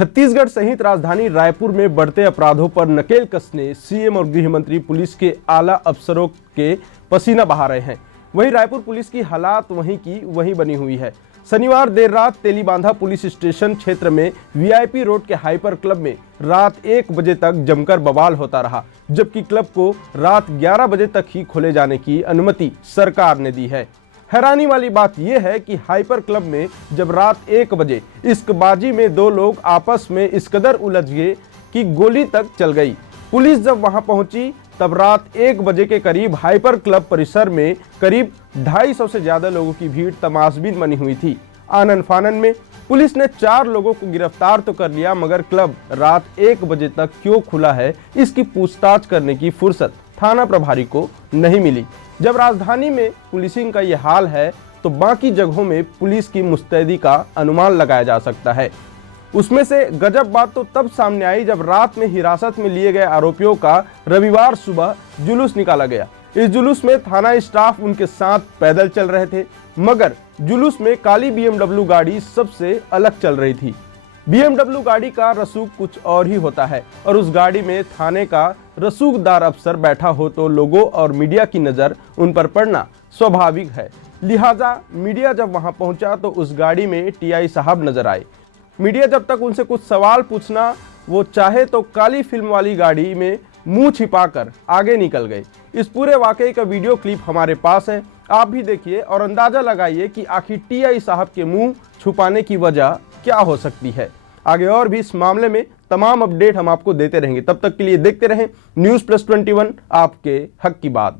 छत्तीसगढ़ सहित राजधानी रायपुर में बढ़ते अपराधों पर नकेल कसने सीएम और गृह मंत्री पुलिस के आला अफसरों के पसीना बहा रहे हैं। वहीं रायपुर पुलिस की हालात वहीं की वहीं बनी हुई है। शनिवार देर रात तेलीबांधा पुलिस स्टेशन क्षेत्र में वीआईपी रोड के हाइपर क्लब में रात 1 बजे तक जमकर बवाल होता रहा, जबकि क्लब को रात 11 बजे तक ही खोले जाने की अनुमति सरकार ने दी है। हैरानी वाली बात यह है कि हाइपर क्लब में जब रात 1 बजे इश्कबाजी में 2 लोग आपस में इस कदर उलझ गए कि गोली तक चल गई। पुलिस जब वहां पहुंची तब रात 1 बजे के करीब हाइपर क्लब परिसर में करीब 250 से ज्यादा लोगों की भीड़ तमाशबीन बनी हुई थी। आनन फानन में पुलिस ने 4 लोगों को गिरफ्तार तो कर लिया, मगर क्लब रात 1 बजे तक क्यों खुला है इसकी पूछताछ करने की फुर्सत थाना प्रभारी को नहीं मिली। जब राजधानी में पुलिसिंग का यह हाल है तो बाकी जगहों में पुलिस की मुस्तैदी का अनुमान लगाया जा सकता है। उसमें से गजब बात तो तब सामने आई जब रात में हिरासत में लिए गए आरोपियों का रविवार सुबह जुलूस निकाला गया। इस जुलूस में थाना स्टाफ उनके साथ पैदल चल रहे थे, मगर जुलूस में काली BMW गाड़ी सबसे अलग चल रही थी। BMW गाड़ी का रसूख कुछ और ही होता है और उस गाड़ी में थाने का रसूखदार अफसर बैठा हो तो लोगों और मीडिया की नज़र उन पर पड़ना स्वाभाविक है। लिहाजा मीडिया जब वहां पहुंचा तो उस गाड़ी में टीआई साहब नजर आए। मीडिया जब तक उनसे कुछ सवाल पूछना वो चाहे तो काली फिल्म वाली गाड़ी में मुंह छिपाकर आगे निकल गए। इस पूरे वाकये का वीडियो क्लिप हमारे पास है, आप भी देखिए और अंदाजा लगाइए कि आखिर टीआई साहब के मुंह छुपाने की वजह क्या हो सकती है। आगे और भी इस मामले में तमाम अपडेट हम आपको देते रहेंगे। तब तक के लिए देखते रहें News+21, आपके हक की बात।